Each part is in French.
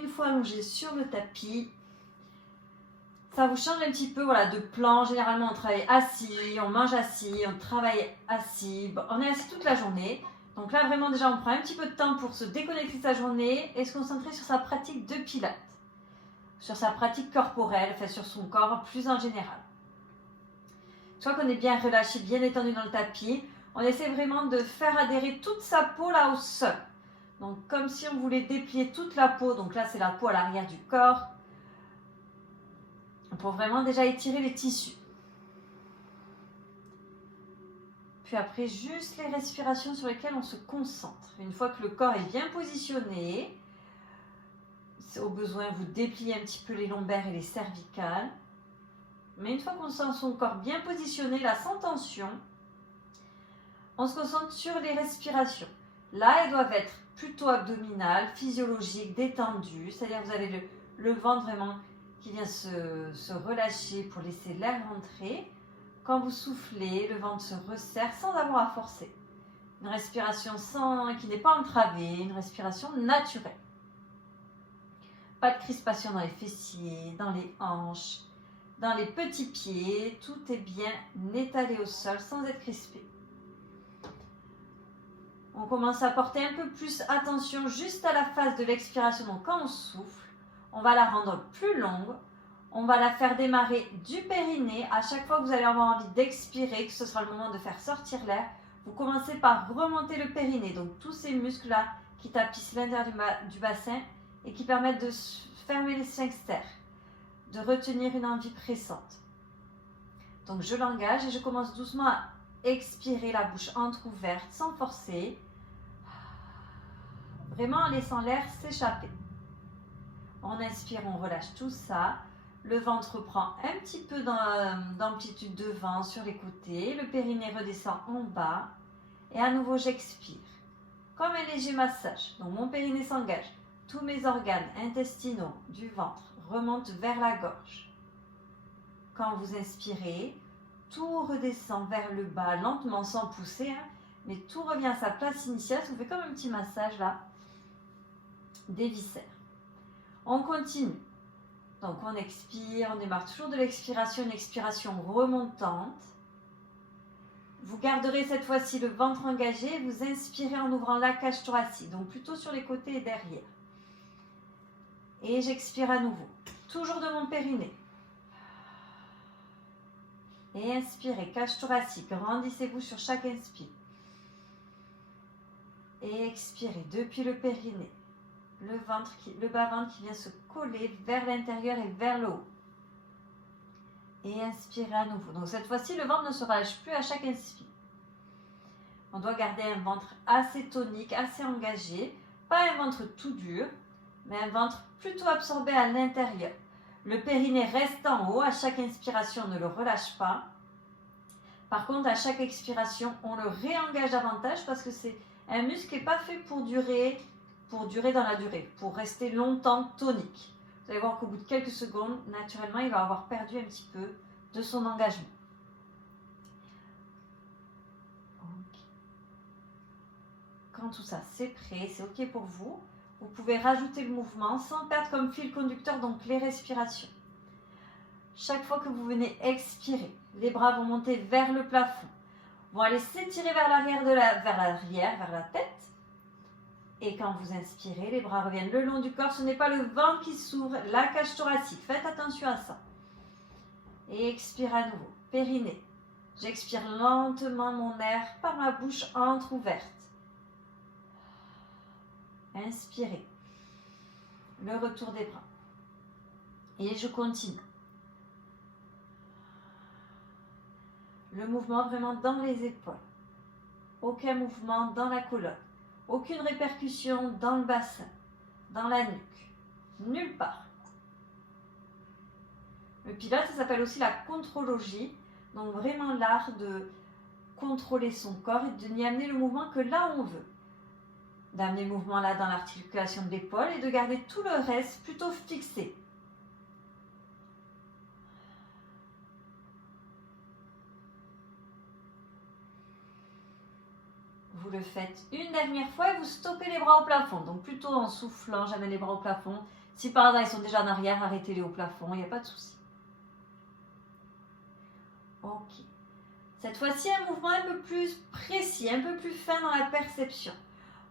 une fois allongé sur le tapis, ça vous change un petit peu voilà, de plan. Généralement, on travaille assis, on mange assis, on travaille assis. On est assis toute la journée. Donc là, vraiment, déjà, on prend un petit peu de temps pour se déconnecter de sa journée et se concentrer sur sa pratique de pilates, sur sa pratique corporelle, enfin sur son corps plus en général. Une fois qu'on est bien relâché, bien étendu dans le tapis, on essaie vraiment de faire adhérer toute sa peau là au sol. Donc comme si on voulait déplier toute la peau, donc là c'est la peau à l'arrière du corps, pour vraiment déjà étirer les tissus. Puis après, juste les respirations sur lesquelles on se concentre. Une fois que le corps est bien positionné, au besoin, vous dépliez un petit peu les lombaires et les cervicales. Mais une fois qu'on sent son corps bien positionné, là, sans tension, on se concentre sur les respirations. Là, elles doivent être plutôt abdominales, physiologiques, détendues. C'est-à-dire que vous avez le ventre vraiment qui vient se relâcher pour laisser l'air rentrer. Quand vous soufflez, le ventre se resserre sans avoir à forcer. Une respiration qui n'est pas entravée, une respiration naturelle. Pas de crispation dans les fessiers, dans les hanches, dans les petits pieds. Tout est bien étalé au sol sans être crispé. On commence à porter un peu plus attention juste à la phase de l'expiration. Donc quand on souffle, on va la rendre plus longue. On va la faire démarrer du périnée. À chaque fois que vous allez avoir envie d'expirer, que ce sera le moment de faire sortir l'air, vous commencez par remonter le périnée. Donc tous ces muscles-là qui tapissent l'intérieur du bassin et qui permettent de fermer les sphincters, de retenir une envie pressante. Donc je l'engage et je commence doucement à expirer la bouche entrouverte sans forcer. Vraiment en laissant l'air s'échapper. On inspire, on relâche tout ça. Le ventre prend un petit peu d'amplitude de vent sur les côtés. Le périnée redescend en bas. Et à nouveau, j'expire. Comme un léger massage. Donc mon périnée s'engage. Tous mes organes intestinaux du ventre remontent vers la gorge. Quand vous inspirez, tout redescend vers le bas lentement sans pousser. Mais tout revient à sa place initiale. Ça fait comme un petit massage là des viscères. On continue. Donc on expire, on démarre toujours de l'expiration, une expiration remontante. Vous garderez cette fois-ci le ventre engagé, vous inspirez en ouvrant la cage thoracique, donc plutôt sur les côtés et derrière. Et j'expire à nouveau, toujours de mon périnée. Et inspirez, cage thoracique, grandissez-vous sur chaque inspire. Et expirez depuis le périnée. Le bas-ventre qui vient se coller vers l'intérieur et vers le haut. Et inspirez à nouveau. Donc cette fois-ci, le ventre ne se relâche plus à chaque inspire. On doit garder un ventre assez tonique, assez engagé. Pas un ventre tout dur, mais un ventre plutôt absorbé à l'intérieur. Le périnée reste en haut. À chaque inspiration, on ne le relâche pas. Par contre, à chaque expiration, on le réengage davantage parce que c'est un muscle qui n'est pas fait pour durer dans la durée, pour rester longtemps tonique. Vous allez voir qu'au bout de quelques secondes, naturellement, il va avoir perdu un petit peu de son engagement. Okay. Quand tout ça c'est prêt, c'est OK pour vous, vous pouvez rajouter le mouvement sans perdre comme fil conducteur donc les respirations. Chaque fois que vous venez expirer, les bras vont monter vers le plafond, vont aller s'étirer vers l'arrière, vers la tête. Et quand vous inspirez, les bras reviennent le long du corps. Ce n'est pas le ventre qui s'ouvre, la cage thoracique. Faites attention à ça. Et expire à nouveau. Périnée. J'expire lentement mon air par ma bouche entrouverte. Inspirez. Le retour des bras. Et je continue. Le mouvement vraiment dans les épaules. Aucun mouvement dans la colonne. Aucune répercussion dans le bassin, dans la nuque, nulle part. Le pilates, ça s'appelle aussi la contrologie, donc vraiment l'art de contrôler son corps et de n'y amener le mouvement que là où on veut. D'amener le mouvement là dans l'articulation de l'épaule et de garder tout le reste plutôt fixé. Vous le faites une dernière fois et vous stoppez les bras au plafond. Donc plutôt en soufflant, j'amène les bras au plafond. Si par hasard ils sont déjà en arrière, arrêtez-les au plafond, il n'y a pas de souci. Ok. Cette fois-ci, un mouvement un peu plus précis, un peu plus fin dans la perception.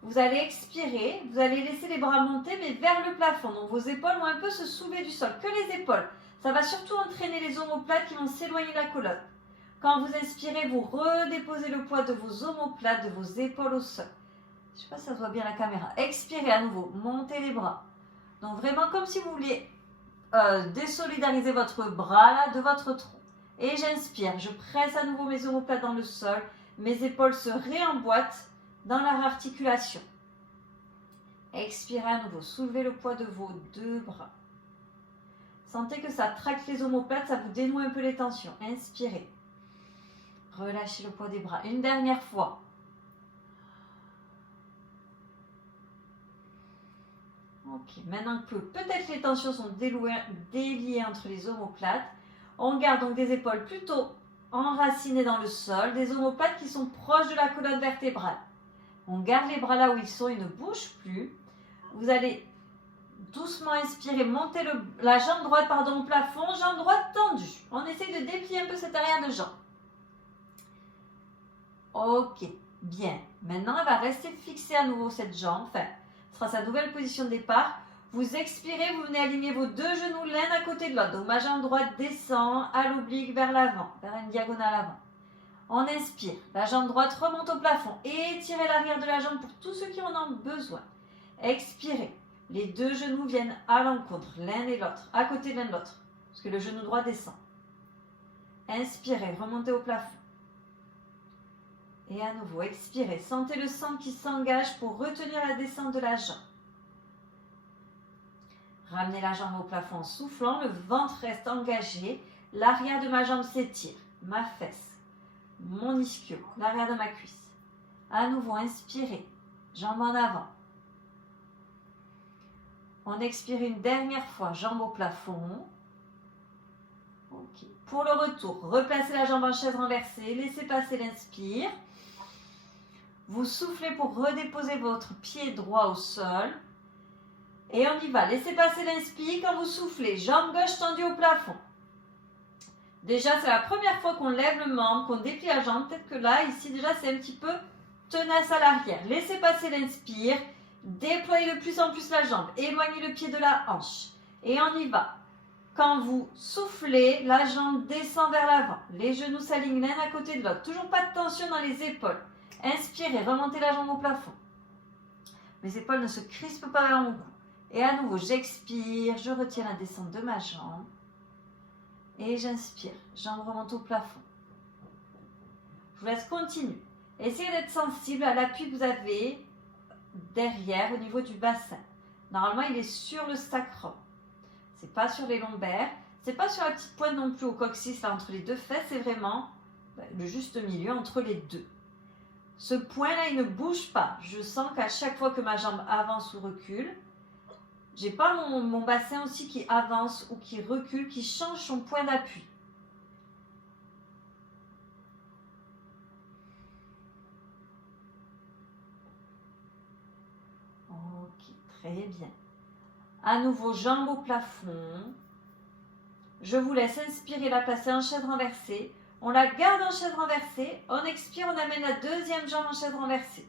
Vous allez expirer, vous allez laisser les bras monter, mais vers le plafond. Donc vos épaules vont un peu se soulever du sol, que les épaules. Ça va surtout entraîner les omoplates qui vont s'éloigner de la colonne. Quand vous inspirez, vous redéposez le poids de vos omoplates, de vos épaules au sol. Je ne sais pas si ça se voit bien la caméra. Expirez à nouveau, montez les bras. Donc vraiment comme si vous vouliez désolidariser votre bras là de votre tronc. Et j'inspire, je presse à nouveau mes omoplates dans le sol, mes épaules se réemboîtent dans leur articulation. Expirez à nouveau, soulevez le poids de vos deux bras. Sentez que ça tracte les omoplates, ça vous dénoue un peu les tensions. Inspirez. Relâchez le poids des bras. Une dernière fois. Ok, maintenant que peut-être les tensions sont déliées entre les omoplates, on garde donc des épaules plutôt enracinées dans le sol, des omoplates qui sont proches de la colonne vertébrale. On garde les bras là où ils sont, ils ne bougent plus. Vous allez doucement inspirer, monter la jambe droite au plafond, jambe droite tendue. On essaye de déplier un peu cette arrière de jambe. Ok, bien. Maintenant, elle va rester fixée à nouveau cette jambe. Enfin, ce sera sa nouvelle position de départ. Vous expirez, vous venez aligner vos deux genoux l'un à côté de l'autre. Donc ma jambe droite descend à l'oblique vers l'avant, vers une diagonale avant. On inspire, la jambe droite remonte au plafond. Étirez l'arrière de la jambe pour tous ceux qui en ont besoin. Expirez, les deux genoux viennent à l'encontre, l'un et l'autre, à côté l'un de l'autre, parce que le genou droit descend. Inspirez, remontez au plafond. Et à nouveau, expirez, sentez le sang qui s'engage pour retenir la descente de la jambe. Ramenez la jambe au plafond en soufflant, le ventre reste engagé, l'arrière de ma jambe s'étire, ma fesse, mon ischio, l'arrière de ma cuisse. À nouveau, inspirez, jambe en avant. On expire une dernière fois, jambe au plafond. Okay. Pour le retour, replacez la jambe en chaise renversée, laissez passer l'inspire. Vous soufflez pour redéposer votre pied droit au sol. Et on y va. Laissez passer l'inspire quand vous soufflez. Jambe gauche tendue au plafond. Déjà, c'est la première fois qu'on lève le membre, qu'on déplie la jambe. Peut-être que là, ici, déjà, c'est un petit peu tenace à l'arrière. Laissez passer l'inspire. Déployez de plus en plus la jambe. Éloignez le pied de la hanche. Et on y va. Quand vous soufflez, la jambe descend vers l'avant. Les genoux s'alignent l'un à côté de l'autre. Toujours pas de tension dans les épaules. Inspirez, remontez la jambe au plafond. Mes épaules ne se crispent pas vers mon cou. Et à nouveau, j'expire, je retiens la descente de ma jambe. Et j'inspire, jambe remonte au plafond. Je vous laisse continuer. Essayez d'être sensible à l'appui que vous avez derrière, au niveau du bassin. Normalement, il est sur le sacrum. C'est pas sur les lombaires. C'est pas sur la petite pointe non plus au coccyx, là, entre les deux fesses. C'est vraiment le juste milieu entre les deux. Ce point-là, il ne bouge pas. Je sens qu'à chaque fois que ma jambe avance ou recule, j'ai pas mon bassin aussi qui avance ou qui recule, qui change son point d'appui. Ok, très bien. À nouveau, jambes au plafond. Je vous laisse inspirer, la placer en chaise renversée. On la garde en chaise renversée. On expire, on amène la deuxième jambe en chaise renversée.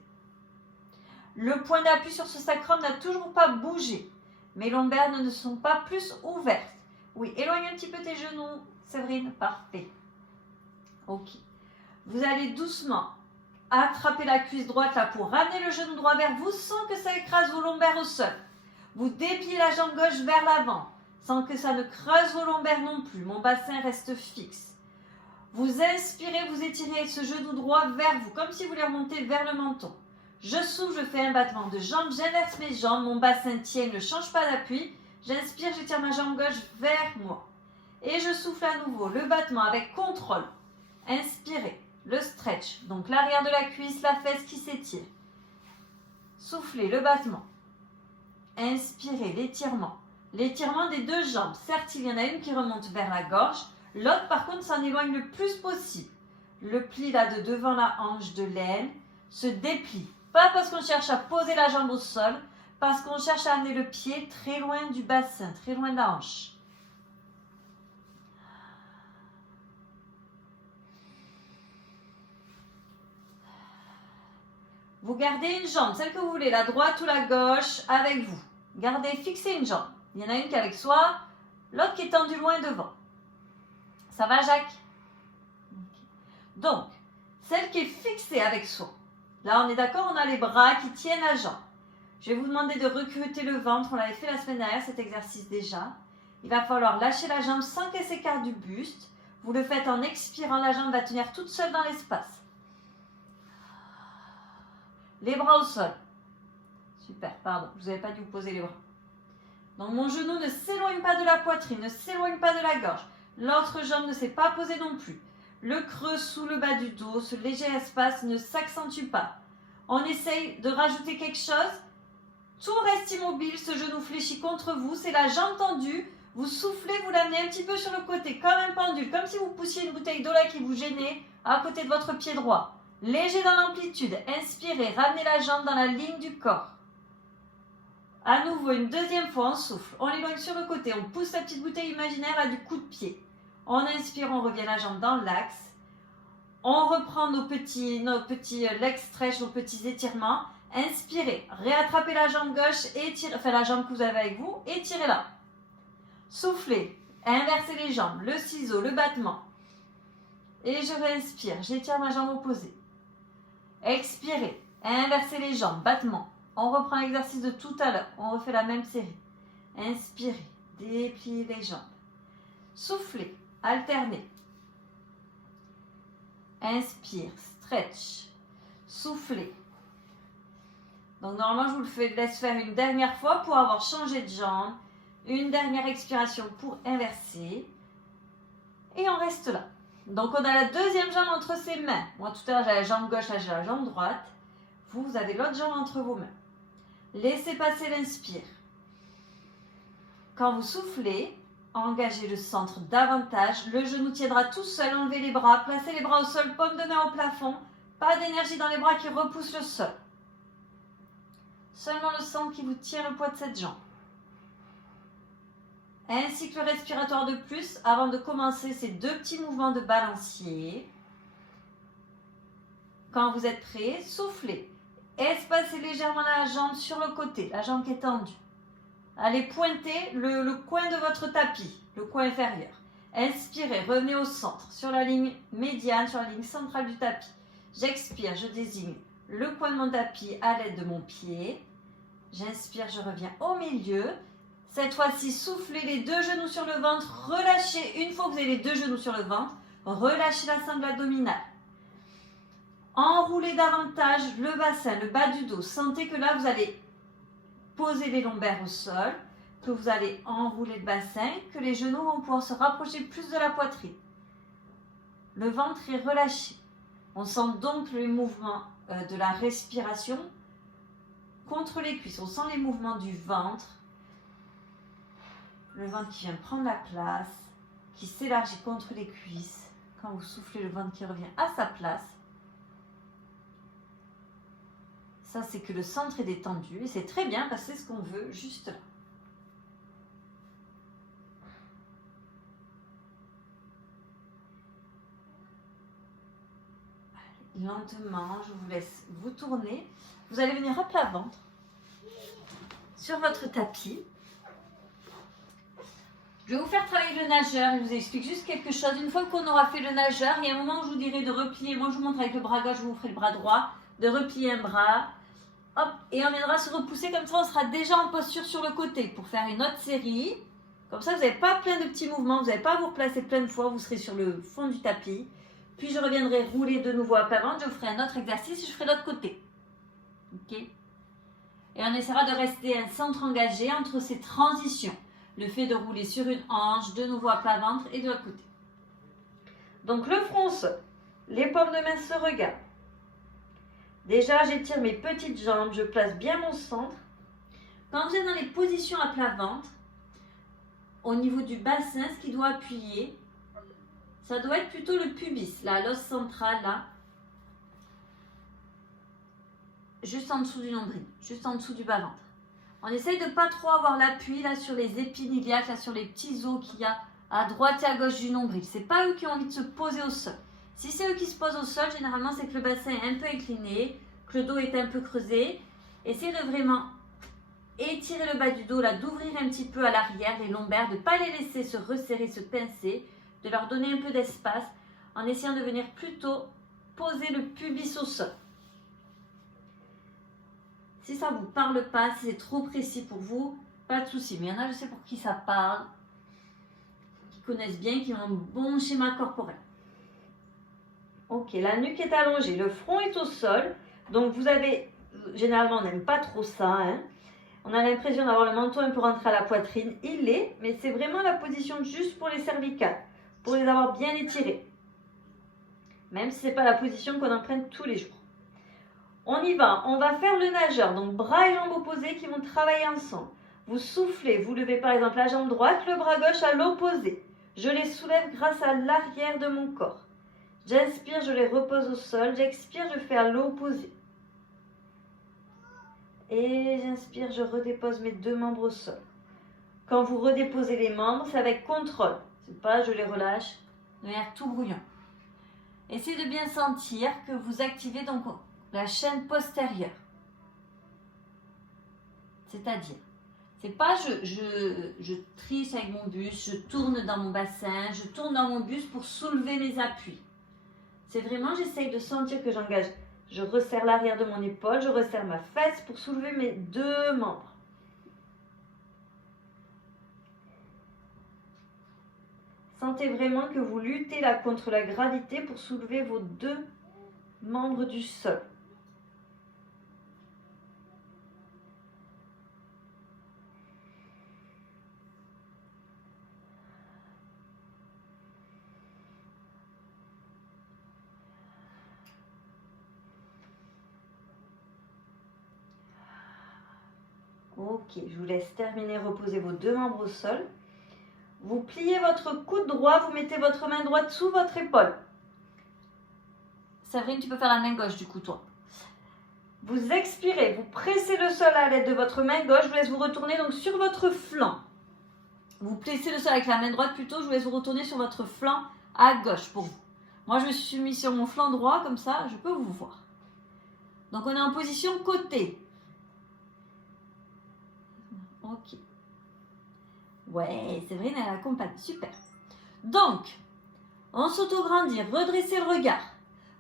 Le point d'appui sur ce sacrum n'a toujours pas bougé. Mes lombaires ne sont pas plus ouvertes. Oui, éloigne un petit peu tes genoux, Séverine. Parfait. Ok. Vous allez doucement attraper la cuisse droite là pour ramener le genou droit vers vous sans que ça écrase vos lombaires au sol. Vous dépliez la jambe gauche vers l'avant sans que ça ne creuse vos lombaires non plus. Mon bassin reste fixe. Vous inspirez, vous étirez ce genou droit vers vous comme si vous voulez remonter vers le menton. Je souffle, je fais un battement de jambes, j'inverse mes jambes, mon bassin tient, ne change pas d'appui. J'inspire, j'étire ma jambe gauche vers moi. Et je souffle à nouveau, le battement avec contrôle. Inspirez, le stretch, donc l'arrière de la cuisse, la fesse qui s'étire. Soufflez, le battement. Inspirez, l'étirement. L'étirement des deux jambes. Certes, il y en a une qui remonte vers la gorge, l'autre par contre s'en éloigne le plus possible. Le pli là de devant la hanche de l'aine se déplie. Pas parce qu'on cherche à poser la jambe au sol, parce qu'on cherche à amener le pied très loin du bassin, très loin de la hanche. Vous gardez une jambe, celle que vous voulez, la droite ou la gauche, avec vous. Gardez, fixez une jambe. Il y en a une qui est avec soi, l'autre qui est tendue loin devant. Ça va, Jacques? Donc, celle qui est fixée avec soi. Là, on est d'accord, on a les bras qui tiennent la jambe. Je vais vous demander de recruter le ventre. On l'avait fait la semaine dernière, cet exercice déjà. Il va falloir lâcher la jambe sans qu'elle s'écarte du buste. Vous le faites en expirant, la jambe va tenir toute seule dans l'espace. Les bras au sol. Super, pardon, je vous avais pas dû vous poser les bras. Donc mon genou ne s'éloigne pas de la poitrine, ne s'éloigne pas de la gorge. L'autre jambe ne s'est pas posée non plus. Le creux sous le bas du dos, ce léger espace ne s'accentue pas. On essaye de rajouter quelque chose. Tout reste immobile, ce genou fléchi contre vous, c'est la jambe tendue. Vous soufflez, vous l'amenez un petit peu sur le côté, comme un pendule, comme si vous poussiez une bouteille d'eau là qui vous gênait à côté de votre pied droit. Léger dans l'amplitude, inspirez, ramenez la jambe dans la ligne du corps. À nouveau, une deuxième fois, on souffle, on l'éloigne sur le côté, on pousse la petite bouteille imaginaire à du coup de pied. On inspire, on revient la jambe dans l'axe. On reprend nos petits leg stretch, nos petits étirements. Inspirez, réattrapez la jambe gauche, étirez, enfin la jambe que vous avez avec vous, étirez-la. Soufflez, inversez les jambes, le ciseau, le battement. Et je réinspire, j'étire ma jambe opposée. Expirez, inversez les jambes, battement. On reprend l'exercice de tout à l'heure, on refait la même série. Inspirez, dépliez les jambes. Soufflez, alternez. Inspire, stretch. Soufflez. Donc normalement, je vous le laisse faire une dernière fois pour avoir changé de jambe. Une dernière expiration pour inverser. Et on reste là. Donc on a la deuxième jambe entre ses mains. Moi tout à l'heure, j'avais la jambe gauche, là j'ai la jambe droite. Vous avez l'autre jambe entre vos mains. Laissez passer l'inspire. Quand vous soufflez, engagez le centre davantage. Le genou tiendra tout seul. Enlevez les bras. Placez les bras au sol. Paume de main au plafond. Pas d'énergie dans les bras qui repoussent le sol. Seulement le centre qui vous tient le poids de cette jambe. Un cycle respiratoire de plus avant de commencer ces deux petits mouvements de balancier. Quand vous êtes prêt, soufflez. Espacez légèrement la jambe sur le côté, la jambe qui est tendue. Allez pointer le coin de votre tapis, le coin inférieur. Inspirez, revenez au centre, sur la ligne médiane, sur la ligne centrale du tapis. J'expire, je désigne le coin de mon tapis à l'aide de mon pied. J'inspire, je reviens au milieu. Cette fois-ci, soufflez les deux genoux sur le ventre, relâchez. Une fois que vous avez les deux genoux sur le ventre, relâchez la sangle abdominale. Enroulez davantage le bassin, le bas du dos. Sentez que là, vous allez poser les lombaires au sol, que vous allez enrouler le bassin, que les genoux vont pouvoir se rapprocher plus de la poitrine. Le ventre est relâché. On sent donc les mouvements de la respiration contre les cuisses. On sent les mouvements du ventre. Le ventre qui vient prendre la place, qui s'élargit contre les cuisses. Quand vous soufflez, le ventre qui revient à sa place. Ça, c'est que le centre est détendu. Et c'est très bien parce que c'est ce qu'on veut juste là. Allez, lentement, je vous laisse vous tourner. Vous allez venir à plat ventre sur votre tapis. Je vais vous faire travailler le nageur. Je vous explique juste quelque chose. Une fois qu'on aura fait le nageur, il y a un moment où je vous dirai de replier. Moi, je vous montre avec le bras gauche, je vous ferai le bras droit. De replier un bras. Hop, et on viendra se repousser comme ça, on sera déjà en posture sur le côté pour faire une autre série. Comme ça, vous n'avez pas plein de petits mouvements, vous n'avez pas à vous replacer plein de fois, vous serez sur le fond du tapis. Puis je reviendrai rouler de nouveau à plat ventre, je ferai un autre exercice et je ferai l'autre côté. Ok? Et on essaiera de rester un centre engagé entre ces transitions. Le fait de rouler sur une hanche, de nouveau à plat ventre et de l'autre côté. Donc le front au sol, les paumes de main se regardent. Déjà, j'étire mes petites jambes, je place bien mon centre. Quand vous êtes dans les positions à plat ventre, au niveau du bassin, ce qui doit appuyer, ça doit être plutôt le pubis, là, l'os central, là. Juste en dessous du nombril, juste en dessous du bas-ventre. On essaye de pas trop avoir l'appui là sur les épines iliaques, là sur les petits os qu'il y a à droite et à gauche du nombril. C'est pas eux qui ont envie de se poser au sol. Si c'est eux qui se posent au sol, généralement c'est que le bassin est un peu incliné, que le dos est un peu creusé. Essayez de vraiment étirer le bas du dos, là, d'ouvrir un petit peu à l'arrière les lombaires, de ne pas les laisser se resserrer, se pincer, de leur donner un peu d'espace en essayant de venir plutôt poser le pubis au sol. Si ça ne vous parle pas, si c'est trop précis pour vous, pas de souci. Mais il y en a, je sais pour qui ça parle, qui connaissent bien, qui ont un bon schéma corporel. Ok, la nuque est allongée, le front est au sol. Donc vous avez, généralement on n'aime pas trop ça, hein. On a l'impression d'avoir le menton un peu rentré à la poitrine. Il l'est, mais c'est vraiment la position juste pour les cervicales, pour les avoir bien étirées. Même si ce n'est pas la position qu'on emprunte tous les jours. On y va, on va faire le nageur, donc bras et jambes opposés qui vont travailler ensemble. Vous soufflez, vous levez par exemple la jambe droite, le bras gauche à l'opposé. Je les soulève grâce à l'arrière de mon corps. J'inspire, je les repose au sol. J'expire, je fais à l'opposé. Et j'inspire, je redépose mes deux membres au sol. Quand vous redéposez les membres, c'est avec contrôle. C'est pas je les relâche de manière tout brouillon. Essayez de bien sentir que vous activez donc la chaîne postérieure. C'est-à-dire, c'est pas je triche avec mon buste, je tourne dans mon bassin, je tourne dans mon buste pour soulever mes appuis. C'est vraiment, j'essaye de sentir que j'engage. Je resserre l'arrière de mon épaule, je resserre ma fesse pour soulever mes deux membres. Sentez vraiment que vous luttez là contre la gravité pour soulever vos deux membres du sol. Ok, je vous laisse terminer, reposer vos deux membres au sol. Vous pliez votre coude droit, vous mettez votre main droite sous votre épaule. Séverine, tu peux faire la main gauche du coup, toi. Vous expirez, vous pressez le sol à l'aide de votre main gauche. Je vous laisse vous retourner donc sur votre flanc. Vous pressez le sol avec la main droite plutôt. Je vous laisse vous retourner sur votre flanc à gauche pour vous. Moi, je me suis mis sur mon flanc droit, comme ça, je peux vous voir. Donc, on est en position côté. Ok. Ouais, Séverine, elle accompagne. Super. Donc, on s'auto-grandit, redressez le regard.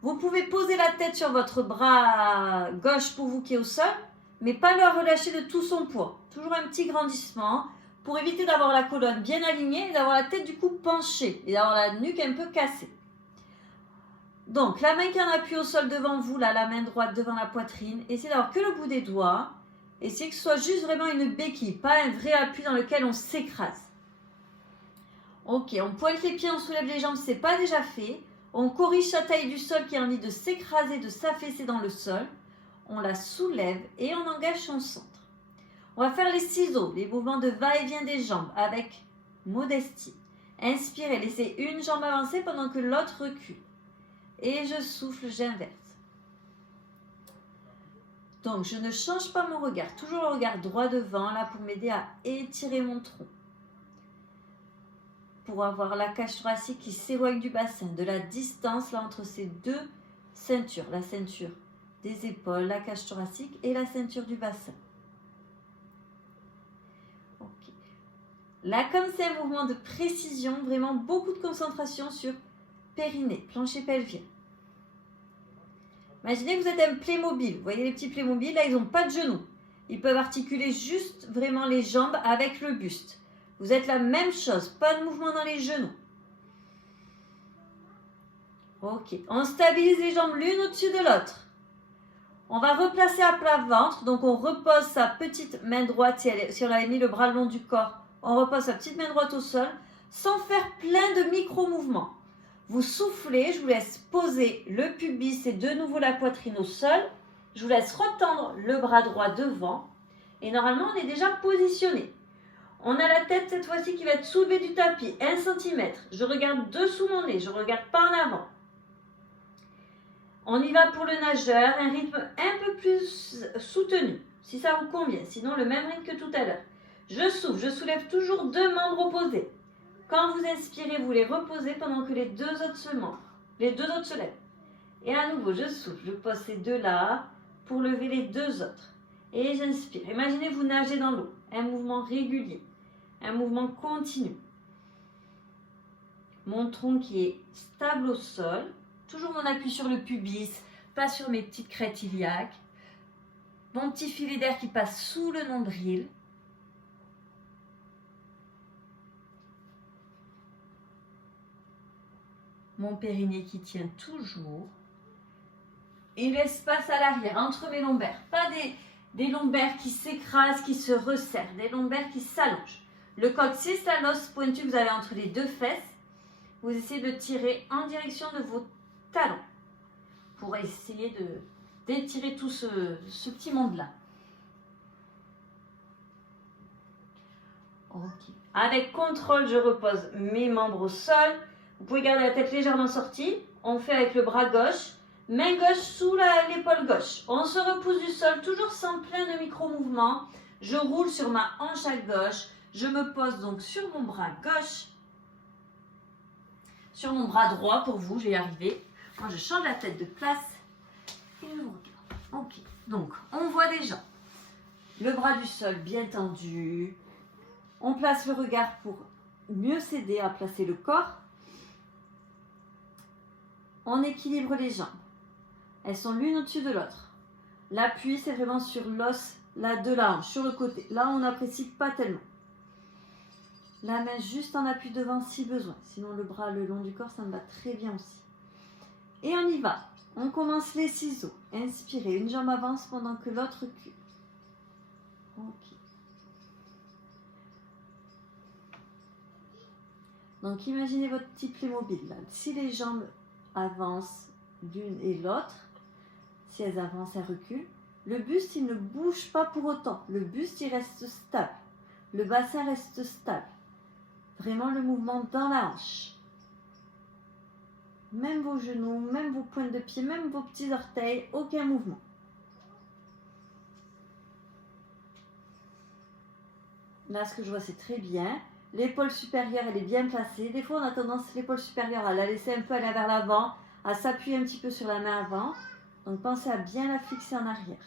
Vous pouvez poser la tête sur votre bras gauche pour vous qui est au sol, mais pas le relâcher de tout son poids. Toujours un petit grandissement pour éviter d'avoir la colonne bien alignée et d'avoir la tête du coup penchée et d'avoir la nuque un peu cassée. Donc, la main qui en appuie au sol devant vous, là, la main droite devant la poitrine. Essayez d'avoir que le bout des doigts. Essayez que ce soit juste vraiment une béquille, pas un vrai appui dans lequel on s'écrase. Ok, on pointe les pieds, on soulève les jambes, c'est pas déjà fait. On corrige sa taille du sol qui a envie de s'écraser, de s'affaisser dans le sol. On la soulève et on engage son centre. On va faire les ciseaux, les mouvements de va-et-vient des jambes avec modestie. Inspirez, laissez une jambe avancer pendant que l'autre recule. Et je souffle, j'inverse. Donc, je ne change pas mon regard. Toujours le regard droit devant, là, pour m'aider à étirer mon tronc. Pour avoir la cage thoracique qui s'éloigne du bassin, de la distance, là, entre ces deux ceintures. La ceinture des épaules, la cage thoracique et la ceinture du bassin. Ok. Là, comme c'est un mouvement de précision, vraiment beaucoup de concentration sur périnée, plancher pelvien. Imaginez que vous êtes un Playmobil. Vous voyez les petits Playmobil, là, ils n'ont pas de genoux. Ils peuvent articuler juste vraiment les jambes avec le buste. Vous êtes la même chose, pas de mouvement dans les genoux. Ok, on stabilise les jambes l'une au-dessus de l'autre. On va replacer à plat ventre, donc on repose sa petite main droite, si on avait mis le bras le long du corps, on repose sa petite main droite au sol, sans faire plein de micro-mouvements. Vous soufflez, je vous laisse poser le pubis et de nouveau la poitrine au sol. Je vous laisse retendre le bras droit devant. Et normalement, on est déjà positionné. On a la tête cette fois-ci qui va être soulevée du tapis, 1 cm. Je regarde dessous mon nez, je ne regarde pas en avant. On y va pour le nageur, un rythme un peu plus soutenu. si ça vous convient. Sinon, le même rythme que tout à l'heure. Je souffle, je soulève toujours 2 membres opposés. Quand vous inspirez, vous les reposez pendant que les 2 autres se lèvent. Et à nouveau, je souffle, je pose ces 2 là pour lever les 2 autres. Et j'inspire. Imaginez vous nager dans l'eau. Un mouvement régulier, un mouvement continu. Mon tronc qui est stable au sol. Toujours mon appui sur le pubis, pas sur mes petites crêtes iliaques. Mon petit filet d'air qui passe sous le nombril. Mon périnée qui tient toujours. Et l'espace à l'arrière, entre mes lombaires. Pas des lombaires qui s'écrasent, qui se resserrent. Des lombaires qui s'allongent. Le coccyx, là, l'os pointu que vous avez entre les 2 fesses. Vous essayez de tirer en direction de vos talons. Pour essayer d'étirer tout ce petit monde-là. Ok. Avec contrôle, je repose mes membres au sol. Vous pouvez garder la tête légèrement sortie. On fait avec le bras gauche. Main gauche sous l'épaule gauche. On se repousse du sol, toujours sans plein de micro-mouvements. Je roule sur ma hanche à gauche. Je me pose donc sur mon bras gauche. Sur mon bras droit pour vous, je vais y arriver. Moi, je change la tête de place. Et je vous regarde. Ok. Donc, on voit déjà le bras du sol bien tendu. On place le regard pour mieux s'aider à placer le corps. On équilibre les jambes. Elles sont l'une au-dessus de l'autre. L'appui, c'est vraiment sur l'os de la hanche, sur le côté. Là, on n'apprécie pas tellement. La main juste en appui devant si besoin. Sinon, le bras le long du corps, ça me va très bien aussi. Et on y va. On commence les ciseaux. Inspirez, une jambe avance pendant que l'autre recule. Ok. Donc, imaginez votre petit Playmobil là. Si les jambes avancent l'une et l'autre, si elles avancent, elles reculent. Le buste, il ne bouge pas pour autant. Le buste, il reste stable. Le bassin reste stable. Vraiment le mouvement dans la hanche. Même vos genoux, même vos pointes de pied, même vos petits orteils, aucun mouvement. Là, ce que je vois, c'est très bien. L'épaule supérieure, elle est bien placée. Des fois, on a tendance, l'épaule supérieure, à la laisser un peu aller vers l'avant, à s'appuyer un petit peu sur la main avant. Donc, pensez à bien la fixer en arrière.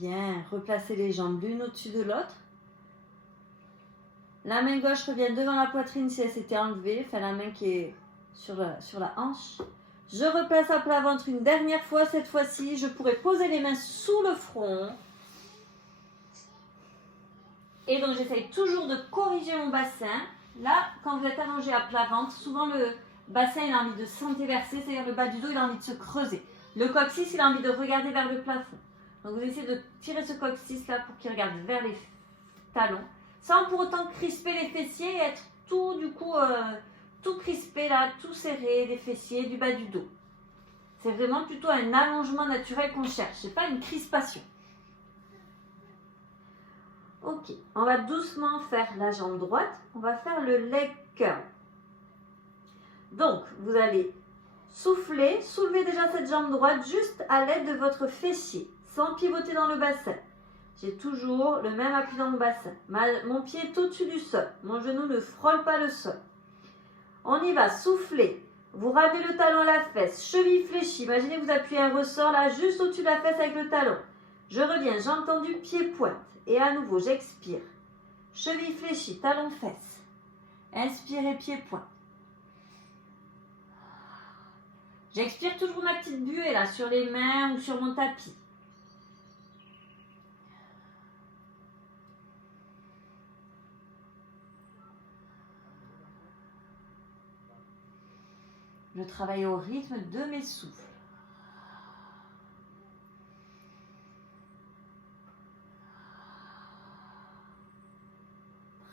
Bien, replacez les jambes l'une au-dessus de l'autre. La main gauche revient devant la poitrine si elle s'était enlevée. Enfin, la main qui est sur la hanche. Je replace à plat ventre une dernière fois. Cette fois-ci, je pourrais poser les mains sous le front. Et donc, j'essaye toujours de corriger mon bassin. Là, quand vous êtes allongé à plat ventre, souvent le bassin il a envie de s'entéverser, c'est-à-dire le bas du dos il a envie de se creuser. Le coccyx il a envie de regarder vers le plafond. Donc vous essayez de tirer ce coccyx là pour qu'il regarde vers les talons, sans pour autant crisper les fessiers et être tout du coup tout crispé là, tout serré des fessiers, du bas du dos. C'est vraiment plutôt un allongement naturel qu'on cherche, c'est pas une crispation. Ok, on va doucement faire la jambe droite, on va faire le leg curl. Donc vous allez souffler, soulevez déjà cette jambe droite juste à l'aide de votre fessier, sans pivoter dans le bassin. J'ai toujours le même appui dans mon bassin. Mon pied est au-dessus du sol. Mon genou ne frôle pas le sol. On y va, soufflez. Vous ramenez le talon à la fesse, cheville fléchie. Imaginez que vous appuyez un ressort là, juste au-dessus de la fesse avec le talon. Je reviens, jambe tendue, pied pointe. Et à nouveau, j'expire. Cheville fléchie, talon fesse. Inspirez, pied pointe. J'expire toujours ma petite buée là, sur les mains ou sur mon tapis. Je travaille au rythme de mes souffles.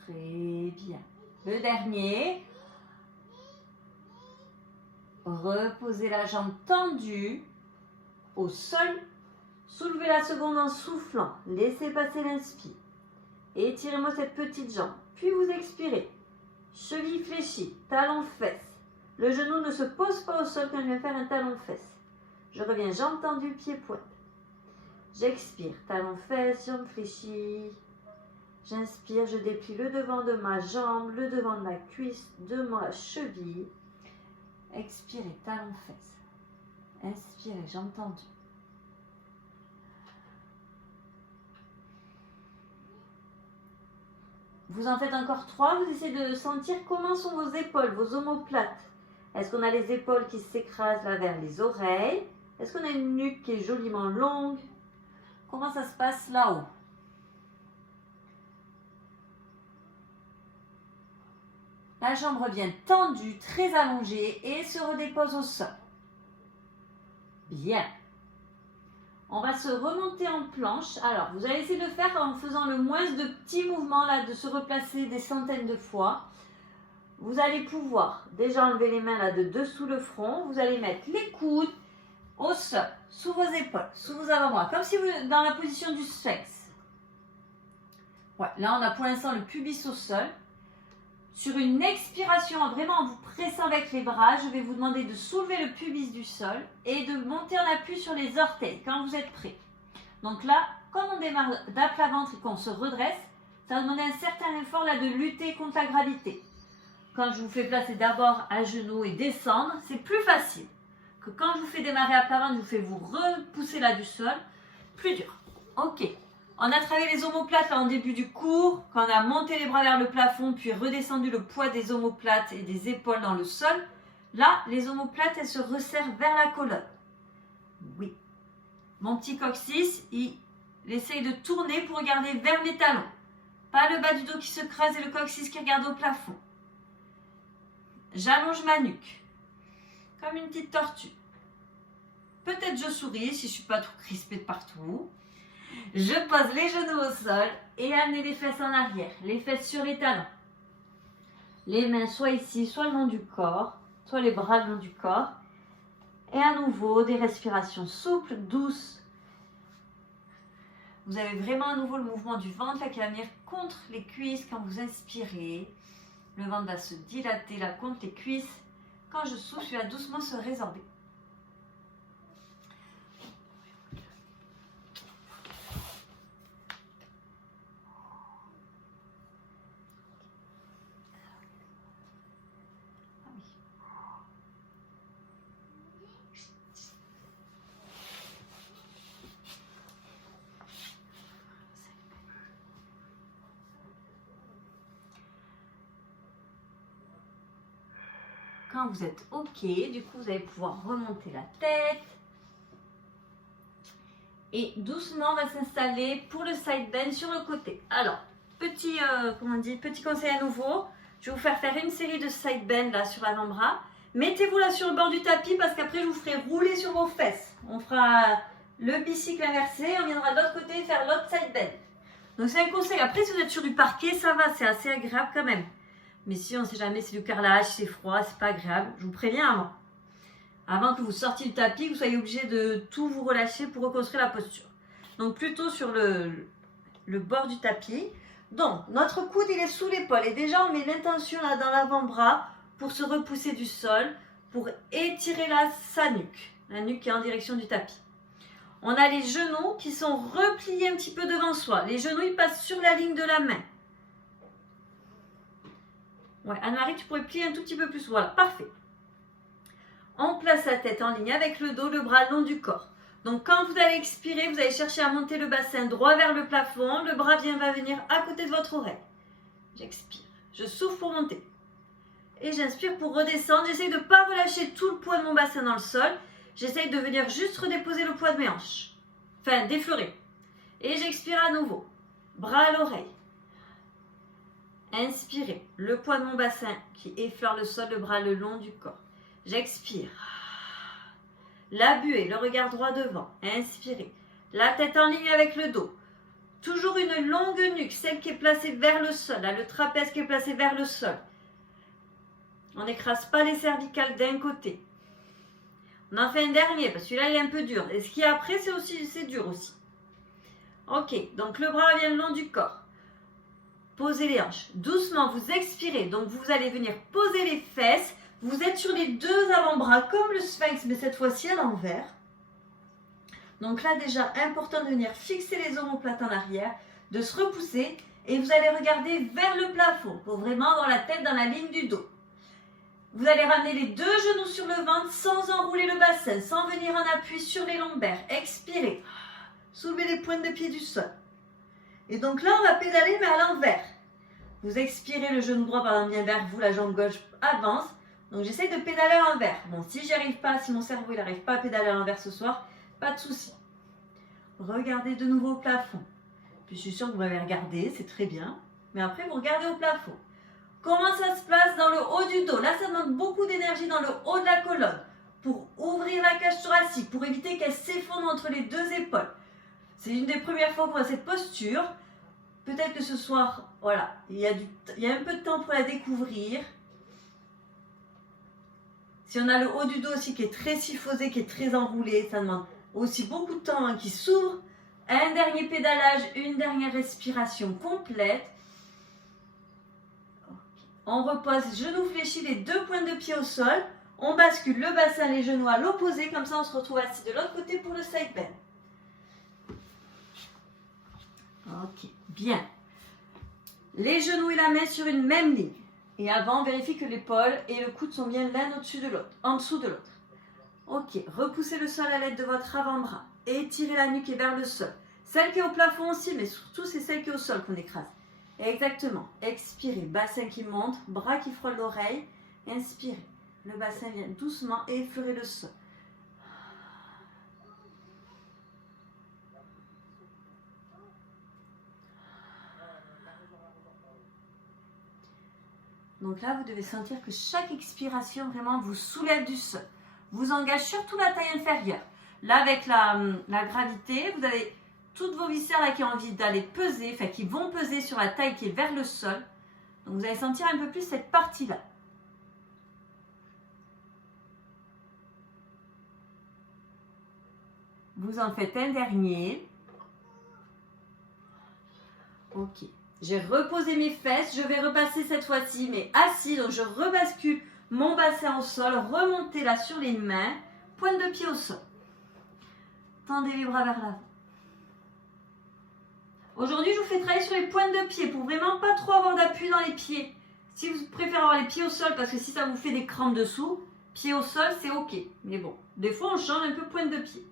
Très bien. Le dernier. Reposez la jambe tendue. au sol. Soulevez la seconde en soufflant. Laissez passer l'inspire. Étirez-moi cette petite jambe. Puis vous expirez. Cheville fléchie, talon fesse. Le genou ne se pose pas au sol quand je viens faire un talon fesse. Je reviens, jambe tendue, pied pointe. J'expire, talon fesse, jambe fléchie. J'inspire, je déplie le devant de ma jambe, le devant de ma cuisse, de ma cheville. Expirez, talon fesse. Inspirez, jambe tendue. Vous en faites encore 3, vous essayez de sentir comment sont vos épaules, vos omoplates. Est-ce qu'on a les épaules qui s'écrasent là vers les oreilles? Est-ce qu'on a une nuque qui est joliment longue? Comment ça se passe là-haut? La jambe revient tendue, très allongée et se redépose au sol. Bien. On va se remonter en planche. Alors, vous allez essayer de faire en faisant le moins de petits mouvements, là, de se replacer des centaines de fois. Vous allez pouvoir déjà enlever les mains là de dessous le front. Vous allez mettre les coudes au sol, sous vos épaules, sous vos avant-bras, comme si vous êtes dans la position du sphinx. Ouais, là, on a pour l'instant le pubis au sol. Sur une expiration, vraiment en vous pressant avec les bras, je vais vous demander de soulever le pubis du sol et de monter en appui sur les orteils quand vous êtes prêts. Donc là, comme on démarre d'à-plat-ventre et qu'on se redresse, ça va demander un certain effort là de lutter contre la gravité. Quand je vous fais placer d'abord à genoux et descendre, c'est plus facile que quand je vous fais démarrer à plat ventre, je vous fais vous repousser là du sol, plus dur. Ok. On a travaillé les omoplates là en début du cours, quand on a monté les bras vers le plafond, puis redescendu le poids des omoplates et des épaules dans le sol. Là, les omoplates, elles se resserrent vers la colonne. Oui. Mon petit coccyx, il essaye de tourner pour regarder vers mes talons. Pas le bas du dos qui se creuse et le coccyx qui regarde au plafond. J'allonge ma nuque, comme une petite tortue. Peut-être je souris si je ne suis pas trop crispée de partout. Je pose les genoux au sol et amenez les fesses en arrière, les fesses sur les talons. Les mains soit ici, soit le long du corps, soit les bras le long du corps. Et à nouveau, des respirations souples, douces. Vous avez vraiment à nouveau le mouvement du ventre là, qui va venir contre les cuisses quand vous inspirez. Le ventre va se dilater là contre les cuisses. Quand je souffle, il va doucement se résorber. Quand vous êtes OK, du coup, vous allez pouvoir remonter la tête. Et doucement, on va s'installer pour le side bend sur le côté. Alors, petit conseil à nouveau. Je vais vous faire une série de side bend là sur l'avant-bras. Mettez-vous là sur le bord du tapis parce qu'après, je vous ferai rouler sur vos fesses. On fera le bicycle inversé. On viendra de l'autre côté faire l'autre side bend. Donc, c'est un conseil. Après, si vous êtes sur du parquet, ça va. C'est assez agréable quand même. Mais si on ne sait jamais, c'est du carrelage, c'est froid, c'est pas agréable. Je vous préviens avant. Avant que vous sortiez du tapis, que vous soyez obligé de tout vous relâcher pour reconstruire la posture. Donc plutôt sur le bord du tapis. Donc notre coude il est sous l'épaule. Et déjà on met l'intention là dans l'avant-bras pour se repousser du sol, pour étirer là sa nuque. La nuque qui est en direction du tapis. On a les genoux qui sont repliés un petit peu devant soi. Les genoux ils passent sur la ligne de la main. Ouais, Anne-Marie, tu pourrais plier un tout petit peu plus. Voilà, parfait. On place la tête en ligne avec le dos, le bras le long du corps. Donc, quand vous allez expirer, vous allez chercher à monter le bassin droit vers le plafond. Le bras va venir à côté de votre oreille. J'expire. Je souffle pour monter. Et j'inspire pour redescendre. J'essaye de ne pas relâcher tout le poids de mon bassin dans le sol. J'essaye de venir juste redéposer le poids de mes hanches. Enfin, d'effleurer. Et j'expire à nouveau. Bras à l'oreille. Inspirez, le poids de mon bassin qui effleure le sol, le bras le long du corps. J'expire. La buée, le regard droit devant. Inspirez. La tête en ligne avec le dos. Toujours une longue nuque, celle qui est placée vers le sol. Là, le trapèze qui est placé vers le sol. On n'écrase pas les cervicales d'un côté. On en fait un dernier, parce que celui-là, il est un peu dur. Et ce qui est après, c'est dur aussi. Ok, donc le bras vient le long du corps. Posez les hanches. Doucement, vous expirez. Donc, vous allez venir poser les fesses. Vous êtes sur les deux avant-bras, comme le sphinx, mais cette fois-ci à l'envers. Donc là, déjà, important de venir fixer les omoplates en arrière, de se repousser. Et vous allez regarder vers le plafond pour vraiment avoir la tête dans la ligne du dos. Vous allez ramener les deux genoux sur le ventre sans enrouler le bassin, sans venir en appui sur les lombaires. Expirez. Soulevez les pointes de pied du sol. Et donc là, on va pédaler, mais à l'envers. Vous expirez, le genou droit par exemple vient vers vous, la jambe gauche avance. Donc j'essaie de pédaler à l'envers. Bon, si j'y arrive pas, si mon cerveau n'arrive pas à pédaler à l'envers ce soir, pas de souci. Regardez de nouveau au plafond. Puis je suis sûre que vous m'avez regardé, c'est très bien. Mais après, vous regardez au plafond. Comment ça se place dans le haut du dos? Là, ça demande beaucoup d'énergie dans le haut de la colonne pour ouvrir la cage thoracique, pour éviter qu'elle s'effondre entre les deux épaules. C'est une des premières fois qu'on voit cette posture. Peut-être que ce soir, voilà, il y a un peu de temps pour la découvrir. Si on a le haut du dos aussi qui est très syphosé, qui est très enroulé, ça demande aussi beaucoup de temps qui s'ouvre. Un dernier pédalage, une dernière respiration complète. On repose, genoux fléchis, les deux pointes de pied au sol. On bascule le bassin, les genoux à l'opposé, comme ça on se retrouve assis de l'autre côté pour le side bend. Ok, bien. Les genoux et la main sur une même ligne. Et avant, vérifie que l'épaule et le coude sont bien l'un au-dessus de l'autre, en dessous de l'autre. Ok, repoussez le sol à l'aide de votre avant-bras. Étirez la nuque et vers le sol. Celle qui est au plafond aussi, mais surtout c'est celle qui est au sol qu'on écrase. Exactement. Expirez, bassin qui monte, bras qui frôlent l'oreille. Inspirez. Le bassin vient doucement et effleurez le sol. Donc là, vous devez sentir que chaque expiration vraiment vous soulève du sol. Vous engage surtout la taille inférieure. Là, avec la gravité, vous avez toutes vos viscères là qui ont envie d'aller peser, enfin qui vont peser sur la taille qui est vers le sol. Donc vous allez sentir un peu plus cette partie-là. Vous en faites un dernier. Ok. J'ai reposé mes fesses. Je vais repasser cette fois-ci, mais assis. Donc je rebascule mon bassin au sol. Remontez là sur les mains. Pointe de pied au sol. Tendez les bras vers l'avant. Aujourd'hui, je vous fais travailler sur les pointes de pied pour vraiment pas trop avoir d'appui dans les pieds. Si vous préférez avoir les pieds au sol, parce que si ça vous fait des crampes dessous, pieds au sol, c'est ok. Mais bon, des fois, on change un peu pointe de pied.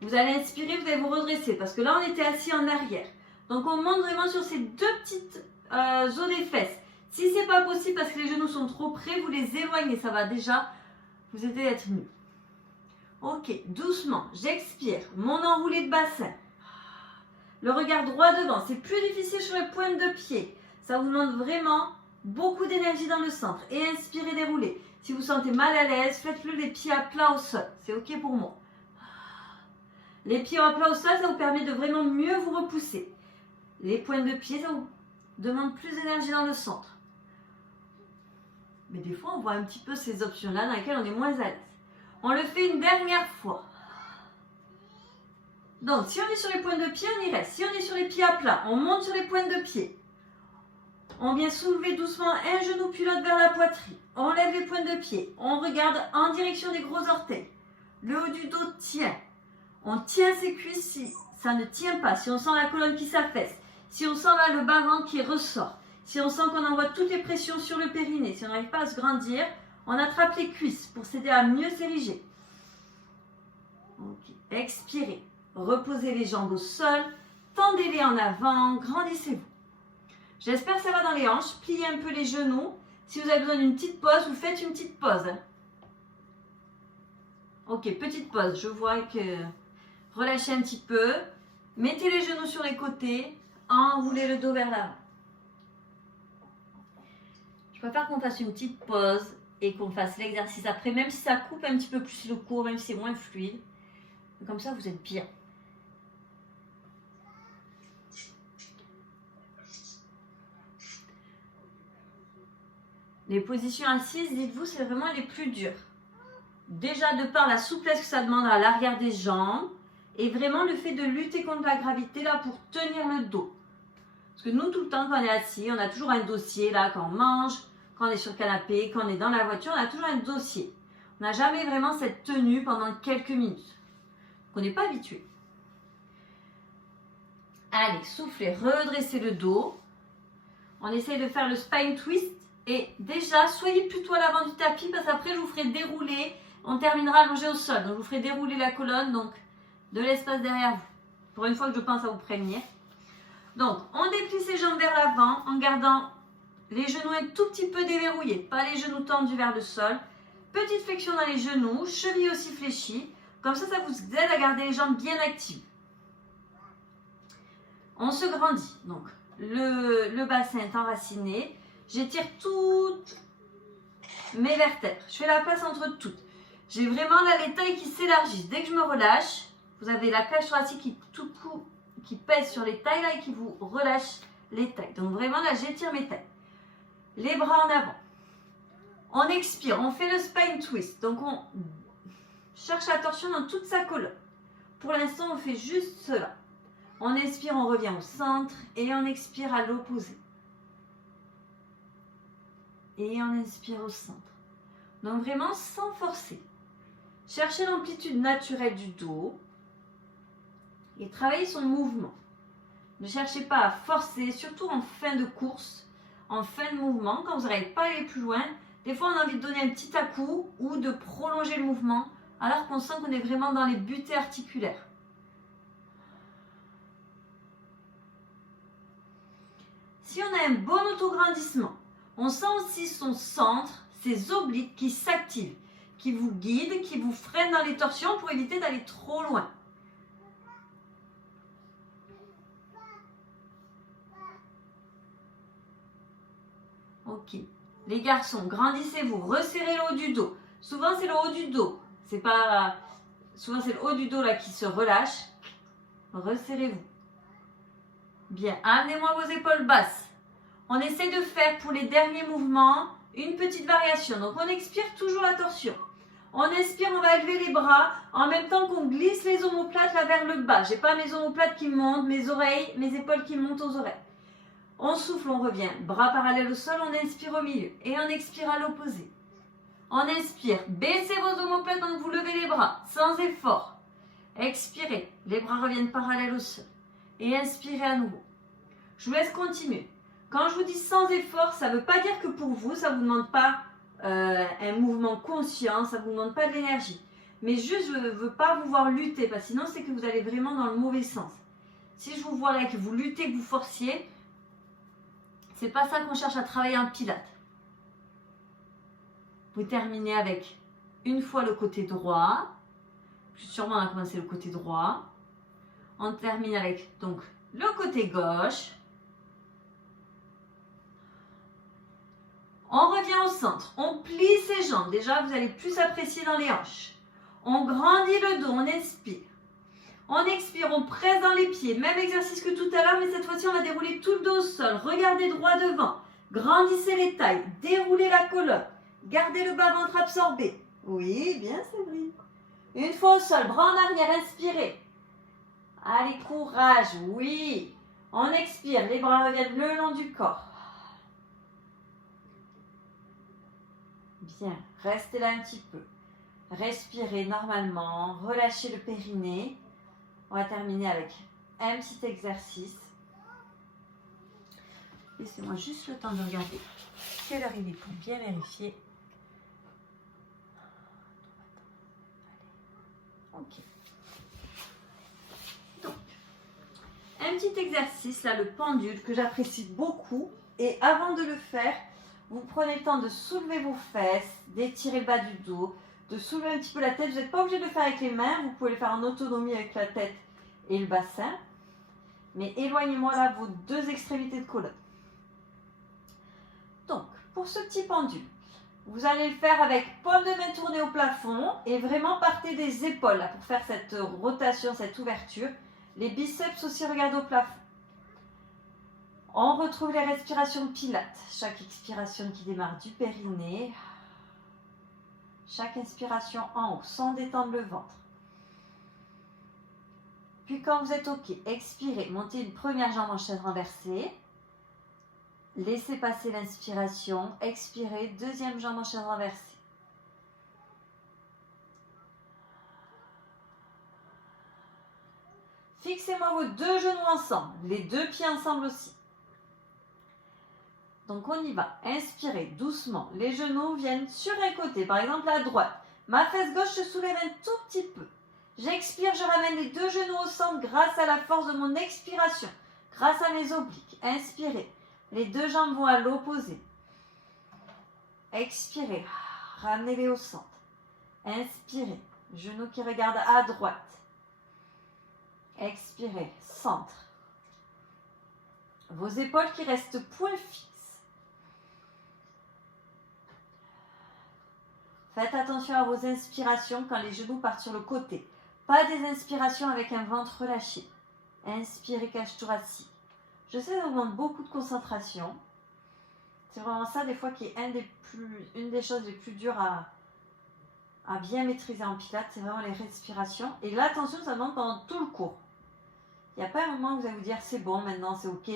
Vous allez inspirer, vous allez vous redresser, parce que là, on était assis en arrière. Donc, on monte vraiment sur ces deux petites os des fesses. Si c'est pas possible parce que les genoux sont trop près, vous les éloignez, ça va déjà vous aider à être mieux. Ok, doucement, j'expire, mon enroulé de bassin. Le regard droit devant, c'est plus difficile sur les pointes de pied. Ça vous demande vraiment beaucoup d'énergie dans le centre. Et inspirez, déroulez. Si vous sentez mal à l'aise, faites-le les pieds à plat au sol. C'est ok pour moi. Les pieds à plat au sol, ça vous permet de vraiment mieux vous repousser. Les pointes de pied, ça vous demande plus d'énergie dans le centre. Mais des fois, on voit un petit peu ces options-là dans lesquelles on est moins à l'aise. On le fait une dernière fois. Donc, si on est sur les pointes de pied, on y reste. Si on est sur les pieds à plat, on monte sur les pointes de pied. On vient soulever doucement un genou puis l'autre vers la poitrine. On lève les pointes de pied. On regarde en direction des gros orteils. Le haut du dos tient. On tient ses cuisses si ça ne tient pas. Si on sent la colonne qui s'affaisse. Si on sent là le bas-ventre qui ressort. Si on sent qu'on envoie toutes les pressions sur le périnée. Si on n'arrive pas à se grandir, on attrape les cuisses pour s'aider à mieux s'ériger. Ok. Expirez. Reposez les jambes au sol, tendez-les en avant, grandissez-vous. J'espère que ça va dans les hanches, pliez un peu les genoux. Si vous avez besoin d'une petite pause, vous faites une petite pause. Ok, petite pause, je vois que relâchez un petit peu. Mettez les genoux sur les côtés, enroulez le dos vers l'avant. Je préfère qu'on fasse une petite pause et qu'on fasse l'exercice après, même si ça coupe un petit peu plus le cours, même si c'est moins fluide. Comme ça, vous êtes bien. Les positions assises, dites-vous, c'est vraiment les plus dures. déjà de par la souplesse que ça demande à l'arrière des jambes et vraiment le fait de lutter contre la gravité là pour tenir le dos. Parce que nous, tout le temps, quand on est assis, on a toujours un dossier là, quand on mange, quand on est sur le canapé, quand on est dans la voiture, on a toujours un dossier. On n'a jamais vraiment cette tenue pendant quelques minutes. On n'est pas habitué. Allez, soufflez, redressez le dos. On essaye de faire le spine twist. Et déjà, soyez plutôt à l'avant du tapis parce qu'après, je vous ferai dérouler. On terminera allongé au sol. Donc, je vous ferai dérouler la colonne, donc de l'espace derrière vous. Pour une fois que je pense à vous prévenir. Donc, on déplie ses jambes vers l'avant en gardant les genoux un tout petit peu déverrouillés. Pas les genoux tendus vers le sol. Petite flexion dans les genoux, cheville aussi fléchie. Comme ça vous aide à garder les jambes bien actives. On se grandit. Donc, le bassin est enraciné. J'étire toutes mes vertèbres. Je fais la place entre toutes. J'ai vraiment là les tailles qui s'élargissent. Dès que je me relâche, vous avez la cage thoracique qui pèse sur les tailles là et qui vous relâche les tailles. Donc vraiment là, j'étire mes tailles. Les bras en avant. On expire, on fait le spine twist. Donc on cherche la torsion dans toute sa colonne. Pour l'instant, on fait juste cela. On expire, on revient au centre et on expire à l'opposé. Et on inspire au centre. Donc vraiment sans forcer. Cherchez l'amplitude naturelle du dos et travaillez son mouvement. Ne cherchez pas à forcer, surtout en fin de course, en fin de mouvement, quand vous n'arrivez pas à aller plus loin. Des fois, on a envie de donner un petit à-coup ou de prolonger le mouvement, alors qu'on sent qu'on est vraiment dans les butées articulaires. Si on a un bon autograndissement, on sent aussi son centre, ses obliques qui s'activent, qui vous guident, qui vous freinent dans les torsions pour éviter d'aller trop loin. Ok. Les garçons, grandissez-vous, resserrez le haut du dos. Souvent, c'est le haut du dos. Souvent, c'est le haut du dos là qui se relâche. Resserrez-vous. Bien, amenez-moi vos épaules basses. On essaie de faire pour les derniers mouvements une petite variation. Donc, on expire toujours la torsion. On inspire, on va élever les bras en même temps qu'on glisse les omoplates là vers le bas. Je n'ai pas mes omoplates qui montent, mes oreilles, mes épaules qui montent aux oreilles. On souffle, on revient. Bras parallèles au sol, on inspire au milieu. Et on expire à l'opposé. On inspire, baissez vos omoplates, donc vous levez les bras, sans effort. Expirez, les bras reviennent parallèles au sol. Et inspirez à nouveau. Je vous laisse continuer. Quand je vous dis sans effort, ça ne veut pas dire que pour vous, ça ne vous demande pas un mouvement conscient, ça ne vous demande pas de l'énergie. Mais juste, je ne veux pas vous voir lutter, parce que sinon, c'est que vous allez vraiment dans le mauvais sens. Si je vous vois là, que vous luttez, que vous forciez, c'est pas ça qu'on cherche à travailler en pilates. Vous terminez avec une fois le côté droit. Sûrement on a commencé le côté droit. On termine avec donc le côté gauche. On revient au centre. On plie ses jambes. Déjà, vous allez plus apprécier dans les hanches. On grandit le dos. On inspire. On expire, on presse dans les pieds. Même exercice que tout à l'heure, mais cette fois-ci, on va dérouler tout le dos au sol. Regardez droit devant. Grandissez les tailles. Déroulez la colonne. Gardez le bas-ventre absorbé. Oui, bien Séverine. Une fois au sol, bras en arrière, inspirez. Allez, courage, oui. On expire, les bras reviennent le long du corps. Bien, restez là un petit peu. Respirez normalement, relâchez le périnée. On va terminer avec un petit exercice. Laissez-moi juste le temps de regarder quelle heure il est pour bien vérifier. Ok. Donc, un petit exercice, là, le pendule, que j'apprécie beaucoup. Et avant de le faire, vous prenez le temps de soulever vos fesses, d'étirer le bas du dos, de soulever un petit peu la tête. Vous n'êtes pas obligé de le faire avec les mains, vous pouvez le faire en autonomie avec la tête et le bassin. Mais éloignez-moi là vos deux extrémités de colonne. Donc, pour ce petit pendule, vous allez le faire avec paume de main tournée au plafond et vraiment partez des épaules là, pour faire cette rotation, cette ouverture. Les biceps aussi, regardez au plafond. On retrouve les respirations pilates. Chaque expiration qui démarre du périnée. Chaque inspiration en haut, sans détendre le ventre. Puis quand vous êtes OK, expirez, montez une première jambe en chaise renversée. Laissez passer l'inspiration, expirez, deuxième jambe en chaise renversée. Fixez-moi vos deux genoux ensemble, les deux pieds ensemble aussi. Donc on y va. Inspirez doucement. Les genoux viennent sur un côté, par exemple à droite. Ma fesse gauche se soulève un tout petit peu. J'expire, je ramène les deux genoux au centre grâce à la force de mon expiration, grâce à mes obliques. Inspirez. Les deux jambes vont à l'opposé. Expirez. Ramenez-les au centre. Inspirez. Genoux qui regardent à droite. Expirez. Centre. Vos épaules qui restent point fixe. Faites attention à vos inspirations quand les genoux partent sur le côté. Pas des inspirations avec un ventre relâché. Inspirez, cache thoracique. Je sais que ça vous demande beaucoup de concentration. C'est vraiment ça des fois qui est une des choses les plus dures à bien maîtriser en pilates. C'est vraiment les respirations. Et l'attention, ça demande pendant tout le cours. Il n'y a pas un moment où vous allez vous dire c'est bon, maintenant c'est ok,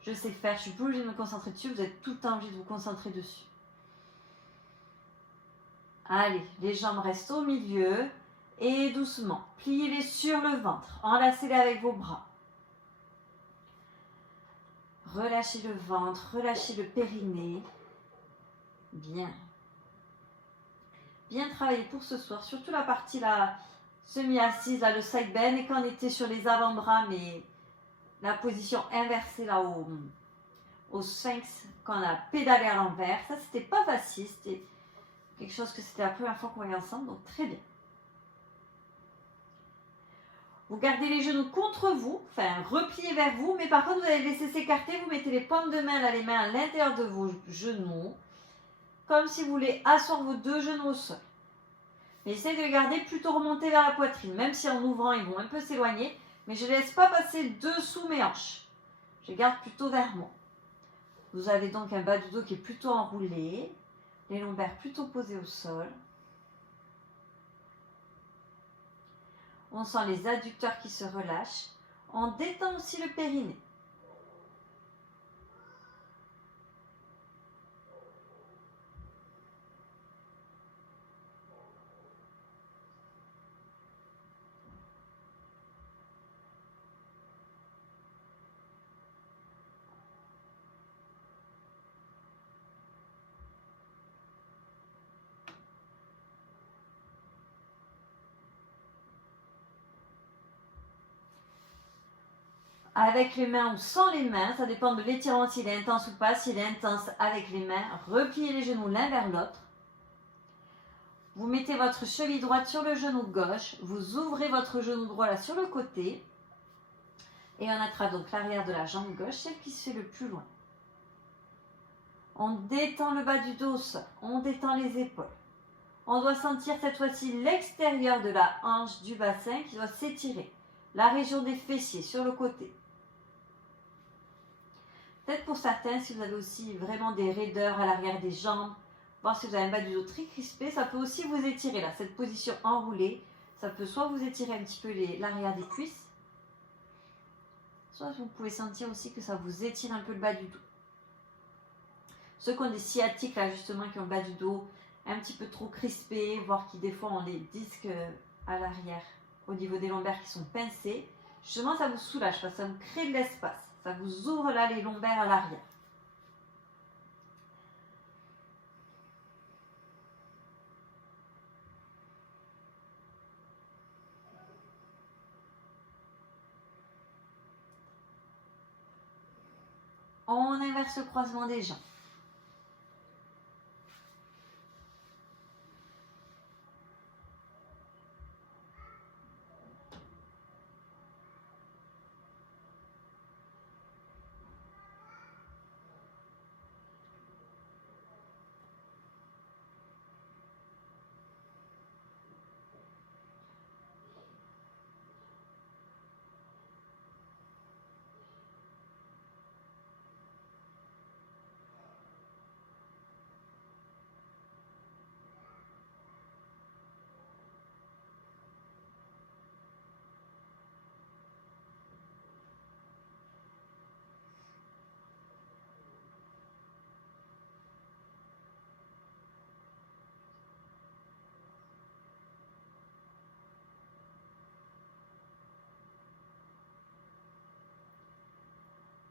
je sais faire, je suis plus obligée de me concentrer dessus. Vous êtes tout le temps obligé de vous concentrer dessus. Allez, les jambes restent au milieu et doucement, pliez-les sur le ventre, enlacez-les avec vos bras. Relâchez le ventre, relâchez le périnée. Bien. Bien travaillé pour ce soir, surtout la partie là, semi-assise, là, le side bend, et quand on était sur les avant-bras, mais la position inversée là au sphinx, quand on a pédalé à l'envers, ça c'était pas facile, c'était quelque chose que c'était la première fois qu'on voyait ensemble, donc très bien. Vous gardez les genoux contre vous, enfin repliés vers vous, mais par contre vous allez laisser s'écarter, vous mettez les paumes de main, là, les mains à l'intérieur de vos genoux, comme si vous voulez asseoir vos deux genoux au sol. Mais essayez de les garder plutôt remontés vers la poitrine, même si en ouvrant ils vont un peu s'éloigner, mais je ne laisse pas passer dessous mes hanches. Je garde plutôt vers moi. Vous avez donc un bas du dos qui est plutôt enroulé, les lombaires plutôt posés au sol. On sent les adducteurs qui se relâchent. On détend aussi le périnée. Avec les mains ou sans les mains, ça dépend de l'étirement s'il est intense ou pas. S'il est intense avec les mains, repliez les genoux l'un vers l'autre. Vous mettez votre cheville droite sur le genou gauche, vous ouvrez votre genou droit là sur le côté et on attrape donc l'arrière de la jambe gauche, celle qui se fait le plus loin. On détend le bas du dos au sol, on détend les épaules. On doit sentir cette fois-ci l'extérieur de la hanche du bassin qui doit s'étirer, la région des fessiers sur le côté. Peut-être pour certains, si vous avez aussi vraiment des raideurs à l'arrière des jambes, voir si vous avez un bas du dos très crispé, ça peut aussi vous étirer là, cette position enroulée. Ça peut soit vous étirer un petit peu l'arrière des cuisses, soit vous pouvez sentir aussi que ça vous étire un peu le bas du dos. Ceux qui ont des sciatiques là justement, qui ont le bas du dos un petit peu trop crispé, voire qui des fois ont les disques à l'arrière, au niveau des lombaires qui sont pincés, justement ça vous soulage parce que ça vous crée de l'espace. Ça vous ouvre là les lombaires à l'arrière. On inverse le croisement des jambes.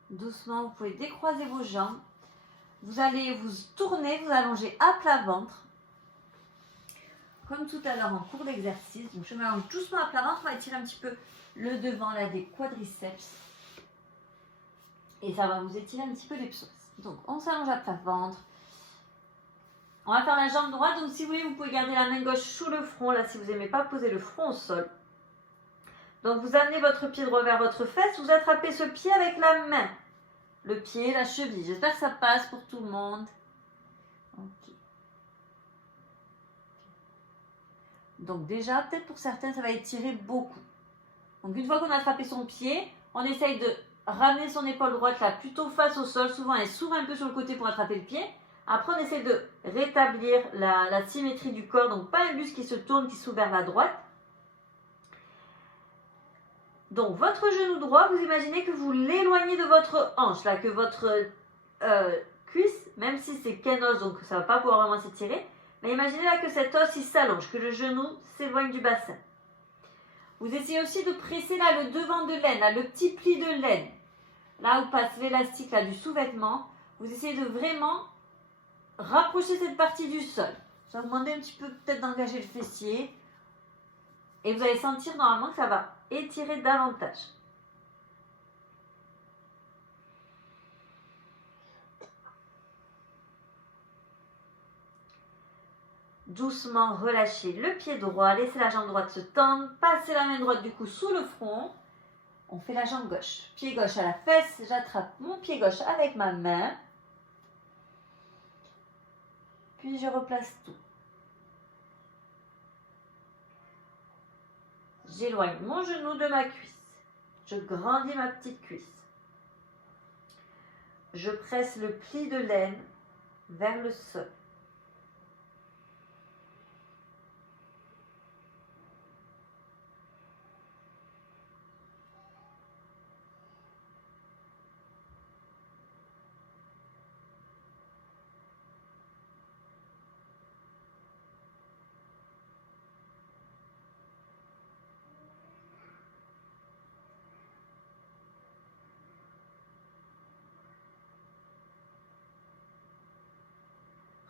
Doucement, vous pouvez décroiser vos jambes. Vous allez vous tourner, vous allongez à plat ventre. Comme tout à l'heure en cours d'exercice. Donc je m'allonge doucement à plat ventre. On va étirer un petit peu le devant là des quadriceps. Et ça va vous étirer un petit peu les psoas. Donc on s'allonge à plat ventre. On va faire la jambe droite. Donc si vous voulez, vous pouvez garder la main gauche sous le front. Là, si vous n'aimez pas poser le front au sol. Donc vous amenez votre pied droit vers votre fesse. Vous attrapez ce pied avec la main. Le pied, la cheville. J'espère que ça passe pour tout le monde. Ok. Donc déjà, peut-être pour certains, ça va étirer beaucoup. Donc une fois qu'on a attrapé son pied, on essaye de ramener son épaule droite là plutôt face au sol. Souvent, elle s'ouvre un peu sur le côté pour attraper le pied. Après, on essaie de rétablir la symétrie du corps. Donc pas un buste qui se tourne, qui s'ouvre vers la droite. Donc votre genou droit, vous imaginez que vous l'éloignez de votre hanche, là, que votre cuisse, même si c'est qu'un os, donc ça ne va pas pouvoir vraiment s'étirer, mais imaginez là que cet os il s'allonge, que le genou s'éloigne du bassin. Vous essayez aussi de presser là le devant de l'aine, là, le petit pli de l'aine, là où passe l'élastique là du sous-vêtement. Vous essayez de vraiment rapprocher cette partie du sol. Ça va vous demander un petit peu peut-être d'engager le fessier. Et vous allez sentir normalement que ça va étirer davantage. Doucement relâchez le pied droit, laissez la jambe droite se tendre, passez la main droite du coup sous le front. On fait la jambe gauche. Pied gauche à la fesse, j'attrape mon pied gauche avec ma main. Puis je replace tout. J'éloigne mon genou de ma cuisse. Je grandis ma petite cuisse. Je presse le pli de l'aine vers le sol.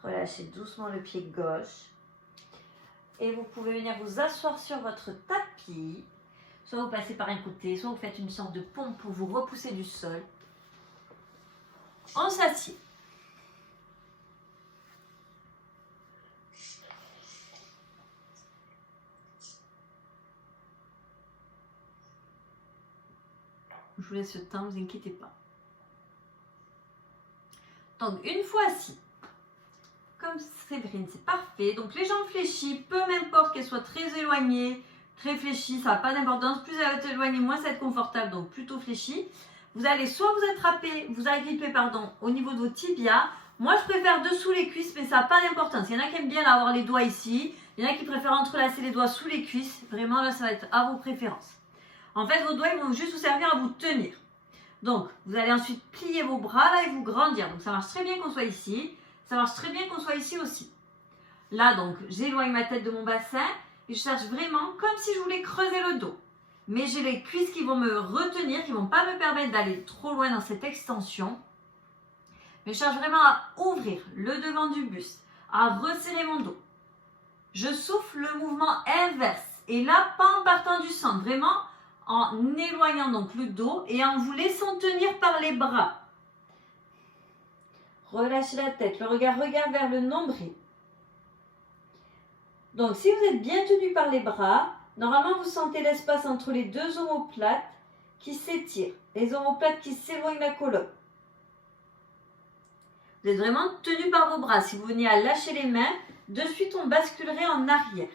Relâchez doucement le pied gauche. Et vous pouvez venir vous asseoir sur votre tapis. Soit vous passez par un côté, soit vous faites une sorte de pompe pour vous repousser du sol. On s'assied. Je vous laisse le temps, ne vous inquiétez pas. Donc, une fois assis, comme Séverine, c'est parfait. Donc, les jambes fléchies, peu m'importe qu'elles soient très éloignées, très fléchies, ça n'a pas d'importance. Plus elles vont être éloignées, moins ça va être confortable, donc plutôt fléchies. Vous allez soit vous attraper, vous agripper, au niveau de vos tibias. Moi, je préfère dessous les cuisses, mais ça n'a pas d'importance. Il y en a qui aiment bien avoir les doigts ici. Il y en a qui préfèrent entrelacer les doigts sous les cuisses. Vraiment, là, ça va être à vos préférences. En fait, vos doigts, ils vont juste vous servir à vous tenir. Donc, vous allez ensuite plier vos bras là et vous grandir. Donc, ça marche très bien qu'on soit ici. Ça marche très bien qu'on soit ici aussi. Là, donc, j'éloigne ma tête de mon bassin et je cherche vraiment comme si je voulais creuser le dos. Mais j'ai les cuisses qui vont me retenir, qui ne vont pas me permettre d'aller trop loin dans cette extension. Mais je cherche vraiment à ouvrir le devant du buste, à resserrer mon dos. Je souffle le mouvement inverse. Et là, pas en partant du centre, vraiment en éloignant donc le dos et en vous laissant tenir par les bras. Relâchez la tête, le regard regarde vers le nombril. Donc si vous êtes bien tenu par les bras, normalement vous sentez l'espace entre les deux omoplates qui s'étirent, les omoplates qui s'éloignent de la colonne. Vous êtes vraiment tenu par vos bras. Si vous veniez à lâcher les mains, de suite on basculerait en arrière.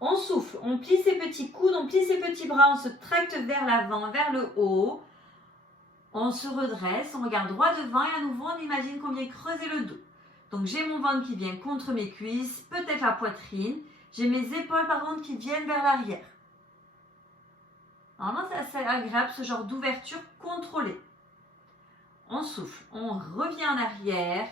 On souffle, on plie ses petits coudes, on plie ses petits bras, on se tracte vers l'avant, vers le haut. On se redresse, on regarde droit devant et à nouveau on imagine qu'on vient creuser le dos. Donc j'ai mon ventre qui vient contre mes cuisses, peut-être la poitrine. J'ai mes épaules par contre qui viennent vers l'arrière. Normalement c'est assez agréable ce genre d'ouverture contrôlée. On souffle, on revient en arrière.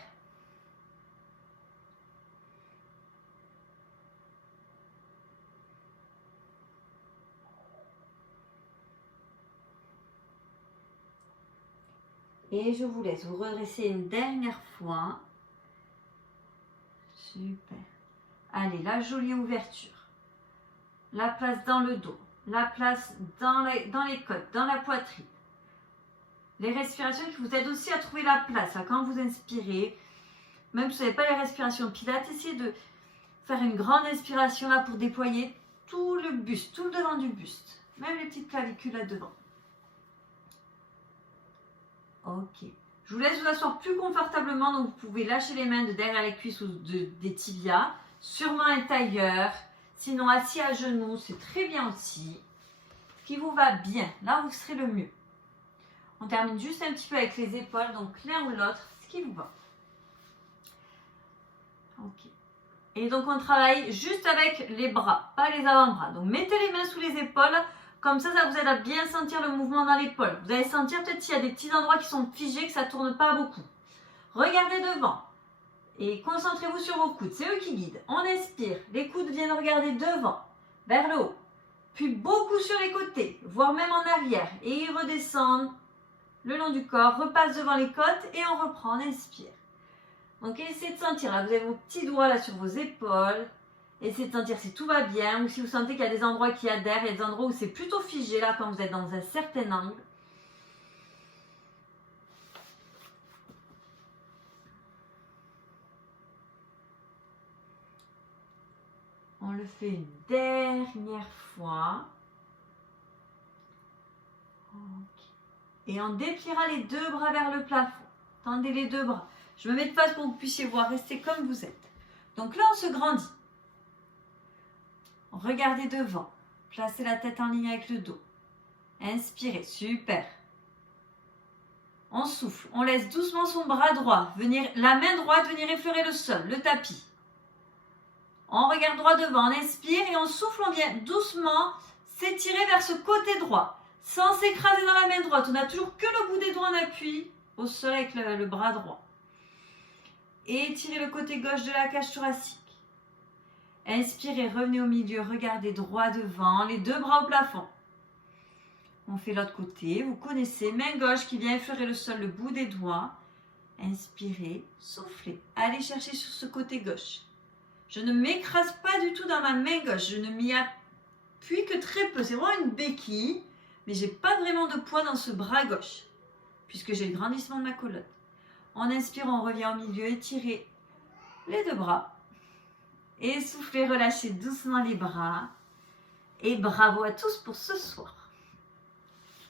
Et je vous laisse vous redresser une dernière fois. Super. Allez, la jolie ouverture. La place dans le dos. La place dans les côtes, dans la poitrine. Les respirations qui vous aident aussi à trouver la place. Là, quand vous inspirez, même si vous n'avez pas les respirations pilates, essayez de faire une grande inspiration là pour déployer tout le buste, tout le devant du buste. Même les petites clavicules là devant. Ok. Je vous laisse vous asseoir plus confortablement. Donc vous pouvez lâcher les mains de derrière les cuisses ou des tibias. Sûrement un tailleur. Sinon assis à genoux, c'est très bien aussi. Ce qui vous va bien. Là, vous serez le mieux. On termine juste un petit peu avec les épaules. Donc l'un ou l'autre, ce qui vous va. Ok. Et donc on travaille juste avec les bras, pas les avant-bras. Donc mettez les mains sous les épaules. Comme ça vous aide à bien sentir le mouvement dans l'épaule. Vous allez sentir peut-être s'il y a des petits endroits qui sont figés, que ça ne tourne pas beaucoup. Regardez devant. Et concentrez-vous sur vos coudes, c'est eux qui guident. On inspire, les coudes viennent regarder devant, vers le haut. Puis beaucoup sur les côtés, voire même en arrière. Et ils redescendent le long du corps, repassent devant les côtes et on reprend, on inspire. Donc essayez de sentir, là vous avez vos petits doigts là sur vos épaules. Essayez de sentir si tout va bien ou si vous sentez qu'il y a des endroits qui adhèrent, il y a des endroits où c'est plutôt figé là quand vous êtes dans un certain angle. On le fait une dernière fois. Okay. Et on dépliera les deux bras vers le plafond. Tendez les deux bras. Je me mets de face pour que vous puissiez voir. Restez comme vous êtes. Donc là, on se grandit. Regardez devant. Placez la tête en ligne avec le dos. Inspirez. Super. On souffle. On laisse doucement son bras droit. La main droite venir effleurer le sol, le tapis. On regarde droit devant. On inspire et on souffle. On vient doucement s'étirer vers ce côté droit. Sans s'écraser dans la main droite. On n'a toujours que le bout des doigts en appui au sol avec le bras droit. Et étirez le côté gauche de la cage thoracique. Inspirez, revenez au milieu, regardez droit devant, les deux bras au plafond. On fait l'autre côté, vous connaissez, main gauche qui vient effleurer le sol, le bout des doigts. Inspirez, soufflez, allez chercher sur ce côté gauche. Je ne m'écrase pas du tout dans ma main gauche, je ne m'y appuie que très peu. C'est vraiment une béquille, mais je n'ai pas vraiment de poids dans ce bras gauche, puisque j'ai le grandissement de ma colonne. En inspirant, on revient au milieu, étirez les deux bras. Et soufflez, relâchez doucement les bras. Et bravo à tous pour ce soir.